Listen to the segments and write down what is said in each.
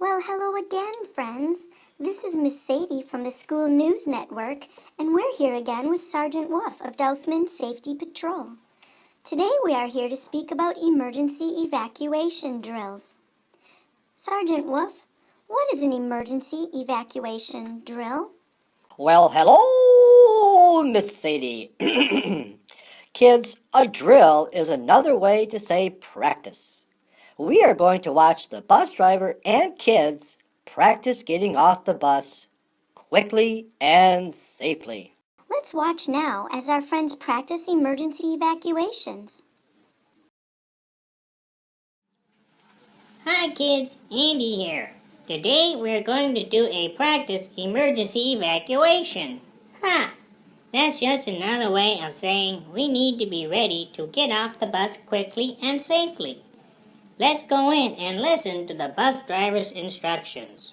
Well, hello again, friends. This is Miss Sadie from the School News Network, and we're here again with Sergeant Wolf of Dousman Safety Patrol. Today we are here to speak about emergency evacuation drills. Sergeant Wolf, what is an emergency evacuation drill? Well, hello, Miss Sadie. Kids, a drill is another way to say practice. We are going to watch the bus driver and kids practice getting off the bus quickly and safely. Let's watch now as our friends practice emergency evacuations. Hi kids, Andy here. Today we're going to do a practice emergency evacuation. That's just another way of saying we need to be ready to get off the bus quickly and safely. Let's go in and listen to the bus driver's instructions.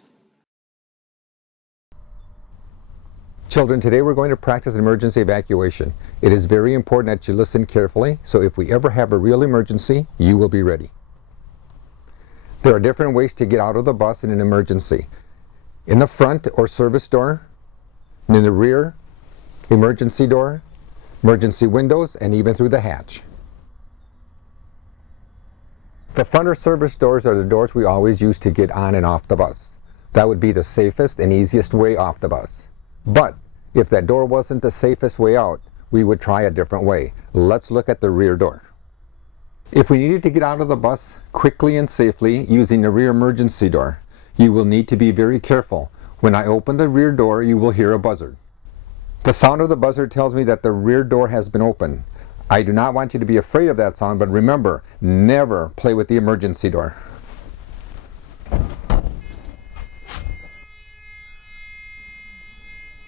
Children, today we're going to practice an emergency evacuation. It is very important that you listen carefully, so if we ever have a real emergency, you will be ready. There are different ways to get out of the bus in an emergency. In the front or service door, and in the rear, emergency door, emergency windows, and even through the hatch. The front or service doors are the doors we always use to get on and off the bus. That would be the safest and easiest way off the bus. But if that door wasn't the safest way out, we would try a different way. Let's look at the rear door. If we needed to get out of the bus quickly and safely using the rear emergency door, you will need to be very careful. When I open the rear door, you will hear a buzzard. The sound of the buzzard tells me that the rear door has been opened. I do not want you to be afraid of that sound, but remember, never play with the emergency door.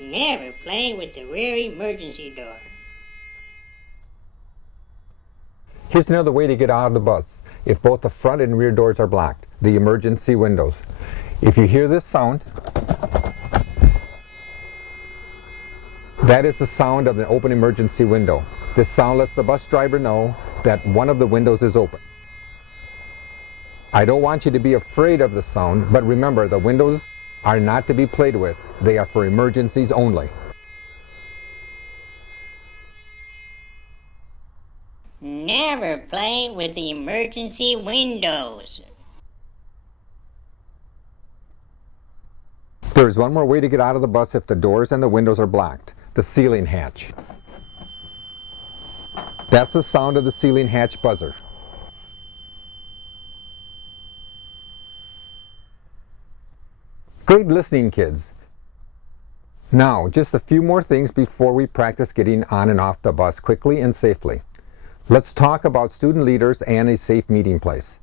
Never play with the rear emergency door. Here's another way to get out of the bus. If both the front and rear doors are blocked, the emergency windows. If you hear this sound, that is the sound of an open emergency window. This sound lets the bus driver know that one of the windows is open. I don't want you to be afraid of the sound, but remember, the windows are not to be played with. They are for emergencies only. Never play with the emergency windows. There is one more way to get out of the bus if the doors and the windows are blocked. The ceiling hatch. That's the sound of the ceiling hatch buzzer. Great listening, kids. Now, just a few more things before we practice getting on and off the bus quickly and safely. Let's talk about student leaders and a safe meeting place.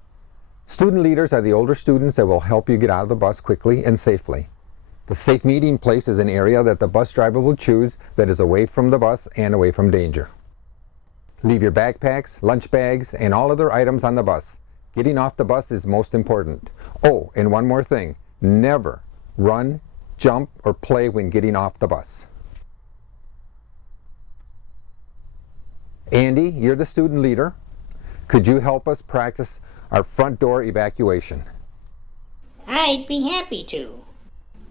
Student leaders are the older students that will help you get out of the bus quickly and safely. The safe meeting place is an area that the bus driver will choose that is away from the bus and away from danger. Leave your backpacks, lunch bags, and all other items on the bus. Getting off the bus is most important. Oh, and one more thing. Never run, jump, or play when getting off the bus. Andy, you're the student leader. Could you help us practice our front door evacuation? I'd be happy to.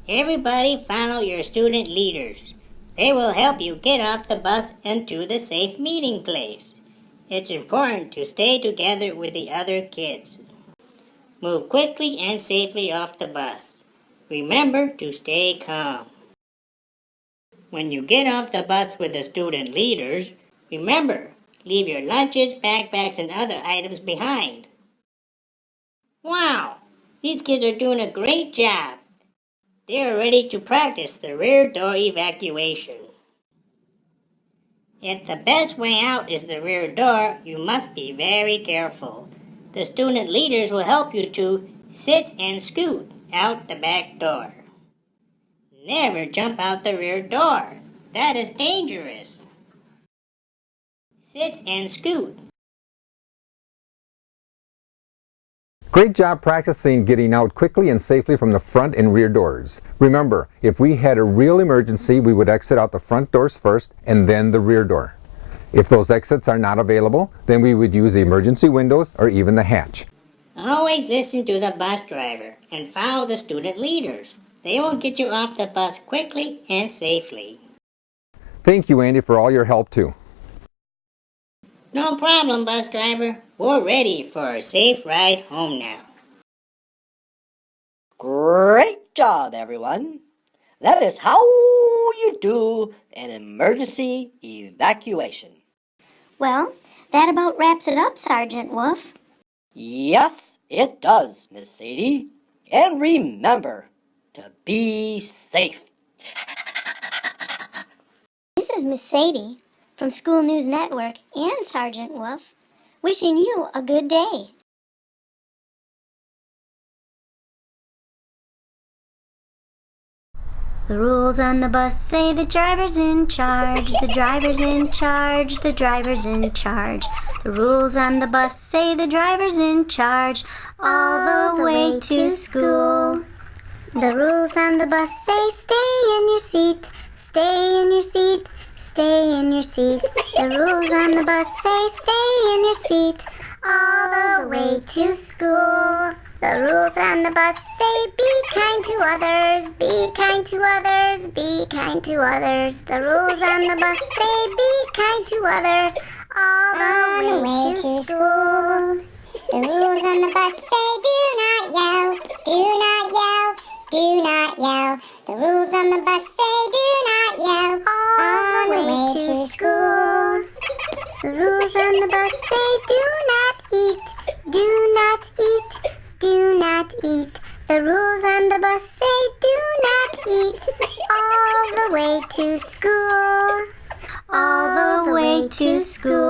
Everybody follow your student leaders. They will help you get off the bus and to the safe meeting place. It's important to stay together with the other kids. Move quickly and safely off the bus. Remember to stay calm. When you get off the bus with the student leaders, remember, leave your lunches, backpacks, and other items behind. Wow, these kids are doing a great job. They are ready to practice the rear door evacuation. If the best way out is the rear door, you must be very careful. The student leaders will help you to sit and scoot out the back door. Never jump out the rear door. That is dangerous. Sit and scoot. Great job practicing getting out quickly and safely from the front and rear doors. Remember, if we had a real emergency, we would exit out the front doors first and then the rear door. If those exits are not available, then we would use the emergency windows or even the hatch. Always listen to the bus driver and follow the student leaders. They will get you off the bus quickly and safely. Thank you, Andy, for all your help too. No problem, bus driver. We're ready for a safe ride home now. Great job, everyone. That is how you do an emergency evacuation. Well, that about wraps it up, Sergeant Wolf. Yes, it does, Miss Sadie. And remember to be safe. This is Miss Sadie from School News Network and Sergeant Wolf, wishing you a good day. The rules on the bus say the driver's in charge, the driver's in charge, the driver's in charge. The rules on the bus say the driver's in charge all the way to school. The rules on the bus say stay in your seat, stay in your seat, stay in your seat. The rules on the bus say stay in your seat all the way to school. The rules on the bus say be kind to others, be kind to others, be kind to others. The rules on the bus say be kind to others all the way to school. The rules on the bus say do not yell, do not yell, do not yell. The rules on the bus say do not yell all the way to school. The rules on the bus say do not eat, do not eat, do not eat. The rules on the bus say do not eat all the way to school. All the way to school.